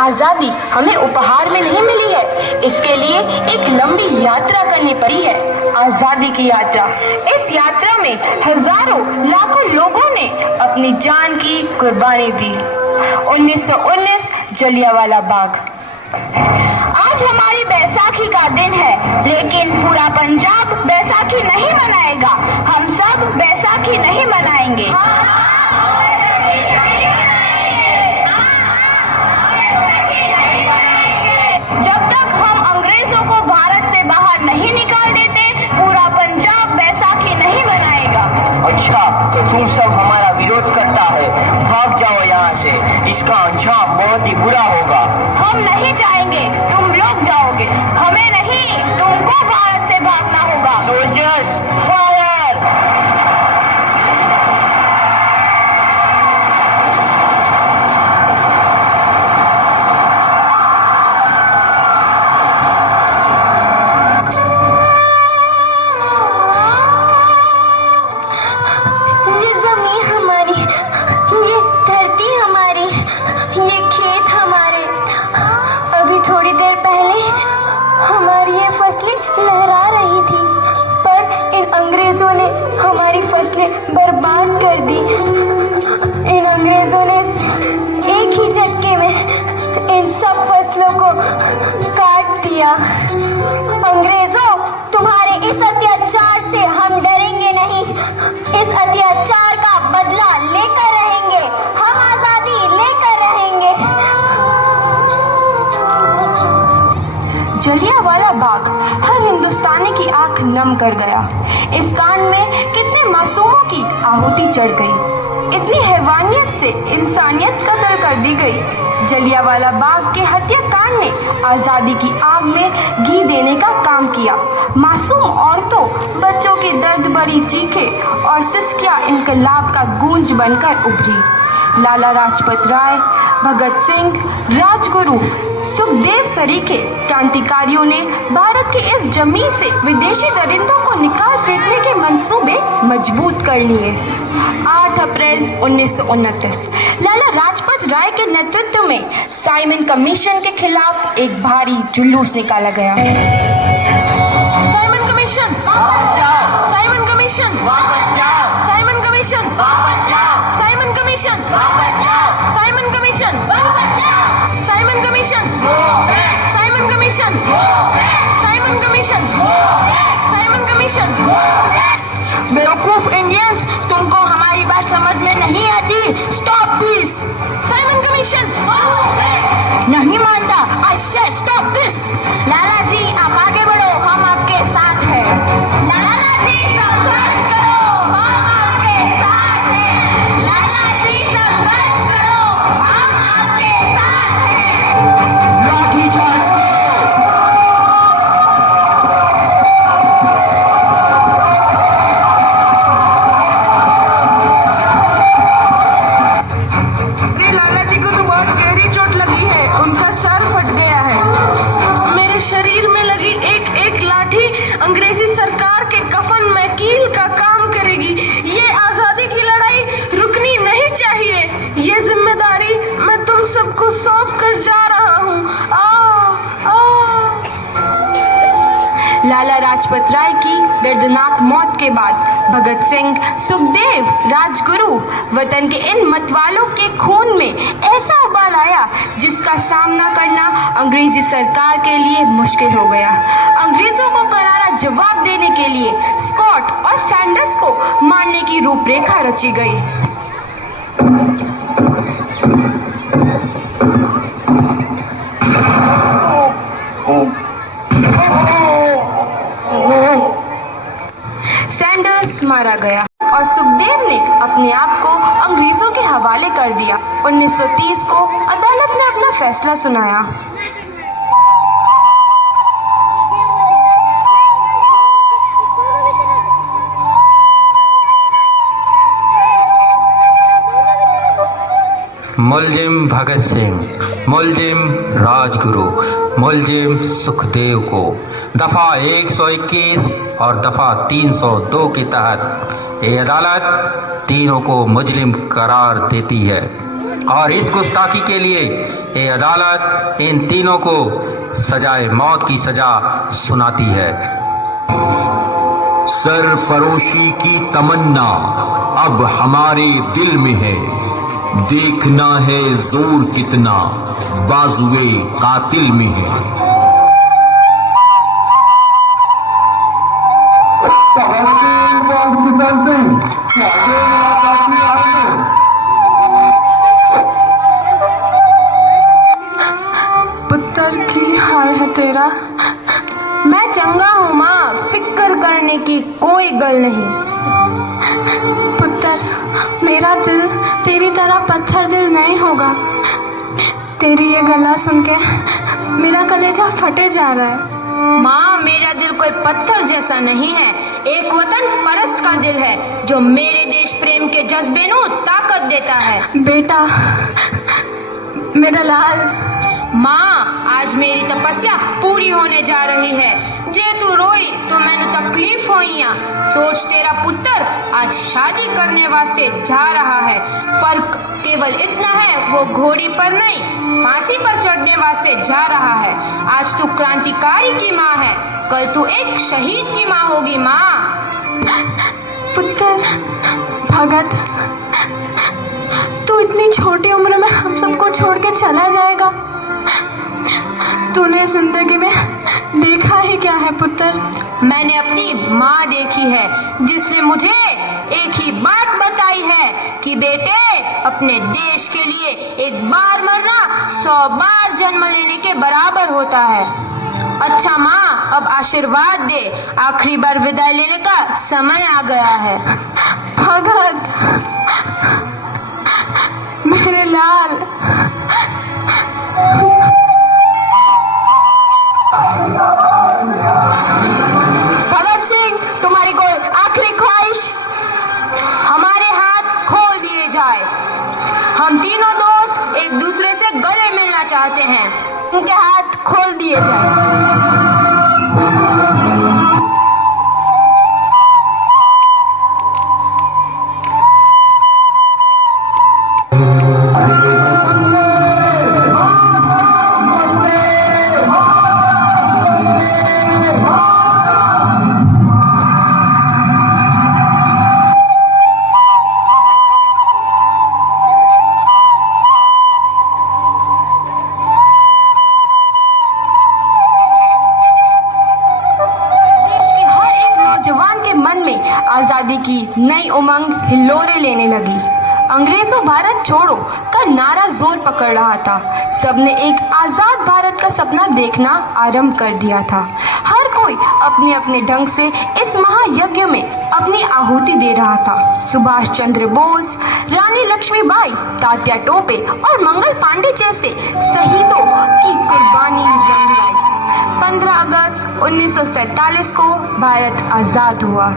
आजादी हमें उपहार में नहीं मिली है, इसके लिए एक लंबी यात्रा करनी पड़ी है, आजादी की यात्रा। इस यात्रा में हजारों लाखों लोगों ने अपनी जान की कुर्बानी दी। 1919 जलियांवाला बाग। आज हमारी बैसाखी का दिन है, लेकिन पूरा पंजाब बैसाखी नहीं मनाएगा। हम सब बैसाखी नहीं मनाएंगे। जब तक हम अंग्रेजों को भारत से बाहर नहीं निकाल देते, पूरा पंजाब बैसाखी नहीं मनाएगा। अच्छा, तो तुम सब हमारा विरोध करता है, भाग जाओ यहाँ से, इसका अंजाम बहुत ही बुरा होगा। हम नहीं जाएंगे, तुम लोग जाओगे, हमें नहीं, तुमको भारत से भागना होगा। Soldiers fire! थोड़ी देर पहले हमारी ये फसलें लहरा रही थी, पर इन अंग्रेजों ने हमारी फसलें बर्बाद कर दी। इन अंग्रेजों ने एक ही झटके में इन सब फसलों को काट दिया। अंग्रेजों, तुम्हारे इस अत्याचार से हम डरेंगे नहीं, इस अत्याचार का बदला लेकर रहेंगे, हम आजादी लेकर रहेंगे। जलियांवाला बाग हर हिंदुस्तानी की आंख नम कर गया। इस कांड में कितने मासूमों की आहुति चढ़ गई, इतनी हैवानियत से इंसानियत कत्ल कर दी गई। जलियांवाला बाग के हत्याकांड ने आज़ादी की आग में घी देने का काम किया। मासूम औरतों, बच्चों की दर्द भरी चीखें और सिसकियां इनकलाब का गूंज बनकर उभरी। लाला लाजपत राय, भगत सिंह, राजगुरु, सुखदेव सरीखे क्रांतिकारियों ने भारत की इस जमीन से विदेशी दरिंदों को निकाल फेंकने के मंसूबे मजबूत कर लिए। 8 अप्रैल 1929 लाला लाजपत राय के नेतृत्व में साइमन कमीशन के खिलाफ एक भारी जुलूस निकाला गया। साइमन कमीशन वापस जाओ, साइमन कमीशन वापस जाओ, साइमन कमीशन वापस जाओ, साइमन कमीशन वापस जाओ, साइमन कमीशन वापस जाओ, Simon commission go back, Simon commission go back, Simon commission go back, Simon commission go back. बेवकूफ इंडियंस, तुमको हमारी बात समझ में नहीं आती। Stop this. Simon commission go back. नहीं मानता। आई से स्टॉप दिस। लाला जी, आप आगे बढ़ो, हम आपके साथ हैं। लाला जी, संघर्ष करो, हम आपके साथ हैं। लाला जी, संघर्ष करो, हम आपके साथ हैं। लाठीचार्ज करो! लाला जी को तो बहुत गहरी चोट लगी है, उनका सर फट गया है। मेरे शरीर में लगी एक एक लाठी अंग्रेजी सरकार के कफन में कील का काम करेगी। ये आजादी की लड़ाई रुकनी नहीं चाहिए। ये जिम्मेदारी मैं तुम सबको सौंप कर जा रहा हूँ। लाला लाजपत राय की दर्दनाक मौत के बाद भगत सिंह, सुखदेव, राजगुरु वतन के इन मतवालों के खून में ऐसा उबाल आया जिसका सामना करना अंग्रेजी सरकार के लिए मुश्किल हो गया। अंग्रेजों को करारा जवाब देने के लिए स्कॉट और सैंडर्स को मारने की रूपरेखा रची गई। सैंडर्स मारा गया और सुखदेव ने अपने आप को अंग्रेजों के हवाले कर दिया। 1930 को अदालत ने अपना फैसला सुनाया। मुलजिम भगत सिंह, मुलजिम राजगुरु, मुलजिम सुखदेव को दफ़ा 121 और दफ़ा 302 के तहत ये अदालत तीनों को मुजरिम करार देती है। और इस गुस्ताखी के लिए ये अदालत इन तीनों को सजाए मौत की सजा सुनाती है। सरफरोशी की तमन्ना अब हमारे दिल में है, देखना है जोर कितना बाजुए कातिल में है। पुत्र की हाल है तेरा? मैं चंगा हूँ माँ, फिक्र करने की कोई गल नहीं। पुत्र, मेरा दिल तेरी तरह पत्थर दिल नहीं होगा। तेरी ये गला सुन के मेरा कलेजा फटे जा रहा है। माँ, मेरा दिल कोई पत्थर जैसा नहीं है, एक वतन परस्त का दिल है जो मेरे देश प्रेम के जज्बे को ताकत देता है। बेटा, मेरा लाल। माँ, आज मेरी तपस्या पूरी होने जा रही है। जे तू रोई तो मैनू तकलीफ होइया। सोच, तेरा पुत्र आज शादी करने वास्ते जा रहा है। फर्क केवल इतना है, वो घोड़ी पर नहीं फांसी पर चढ़ने वास्ते जा रहा है। आज तू क्रांतिकारी की माँ है, कल तू एक शहीद की माँ होगी। माँ। पुत्र, भगत, तू इतनी छोटी उम्र में हम सबको छोड़ के चला जाएगा? तूने जिंदगी में देखा ही क्या है पुत्र? मैंने अपनी माँ देखी है, जिसने मुझे एक ही बात बताई है कि बेटे, अपने देश के लिए एक बार मरना 100 बार जन्म लेने के बराबर होता है। अच्छा माँ, अब आशीर्वाद दे, आखिरी बार विदाई लेने का समय आ गया है। भगत, मेरे लाल। भगत सिंह, तुम्हारी कोई आखिरी ख्वाहिश? हमारे हाथ खोल दिए जाए। हम तीनों दोस्त एक दूसरे से गले मिलना चाहते हैं, उनके हाथ खोल दिए जाए। आजादी की नई उमंग हिलोरे लेने लगी। अंग्रेजों भारत छोड़ो का नारा जोर पकड़ रहा था। सबने एक आजाद भारत का सपना देखना आरंभ कर दिया था। हर कोई अपने अपने ढंग से इस महायज्ञ में अपनी आहुति दे रहा था। सुभाष चंद्र बोस, रानी लक्ष्मीबाई, तात्या टोपे और मंगल पांडे जैसे शहीदों की कुर्बानी रंग लाई। 15 अगस्त 1947 को भारत आजाद हुआ।